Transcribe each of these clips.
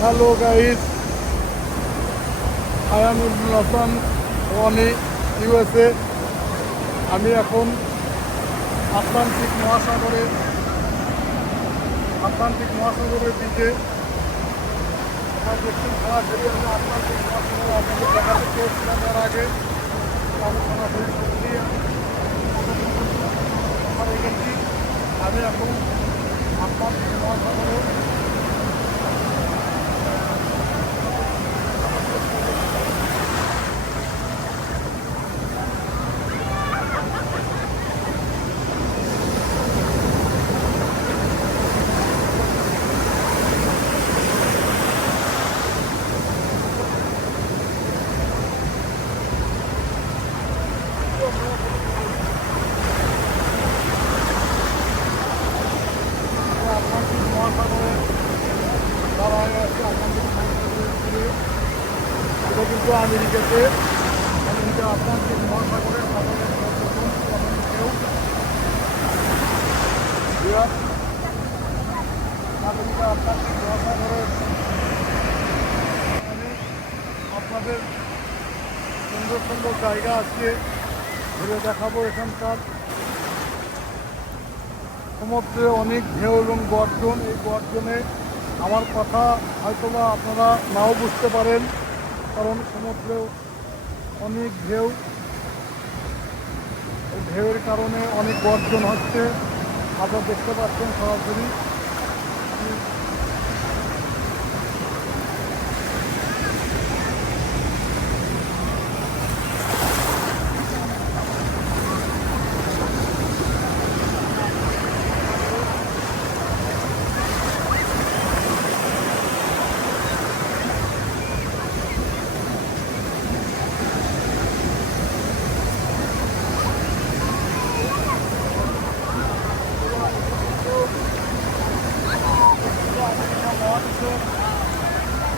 Hello guys, I am Ibnul Hasan Roni, USA. আমি এখন Atlantic মহাসাগরের দিকে দেখুন। সরাসরি আমি আটলান্টিক মহাসাগর আপনাদের দেখাতে চেয়েছিলাম এর আগে। আমি সরাসরি সত্যি গেছি। আমি এখন আটলান্টিক মহাসাগরে আটলান্টিক মহাসাগরে দাঁড়ায় আছে। আটলান্টিক মহাসাগরের তীরে এটা কিন্তু আমেরিকাতে। আটলান্টিক মহাসাগরের সাগরের প্রথম কেউ আমেরিকা আটলান্টিক মহাসাগরের আমি আপনাদের সুন্দর সুন্দর জায়গা আজকে ঘুরে দেখাবো। এখানকার সমুদ্রে অনেক ঢেউ এবং গর্জন। এই গর্জনে আমার কথা হয়তোবা আপনারা নাও বুঝতে পারেন, কারণ সমুদ্রেও অনেক ঢেউ। এই ঢেউয়ের কারণে অনেক গর্জন হচ্ছে, আপনারা দেখতে পাচ্ছেন সরাসরি।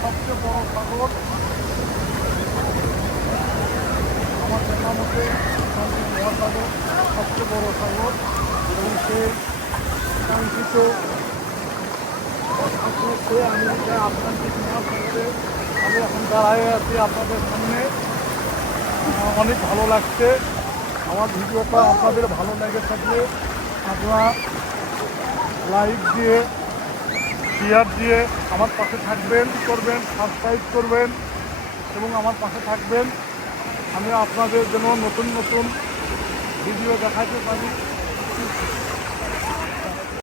সবচেয়ে বড় সাগর আমার দেখা মতে মহাসাগর সবচেয়ে বড় সাগর, এবং সেই কাঙ্ক্ষিত আমেরিকা আটলান্টিক মহাসাগরে আমি এখন দাঁড়ায় আছি আপনাদের সামনে। অনেক ভালো লাগছে। আমার ভিডিওটা আপনাদের ভালো লেগে থাকলে আপনারা লাইক দিয়ে, শেয়ার দিয়ে আমার পাশে করবেন, সাবস্ক্রাইব করবেন এবং আমার পাশে থাকবেন। আমি আপনাদের জন্য নতুন নতুন ভিডিও দেখাতে পারি।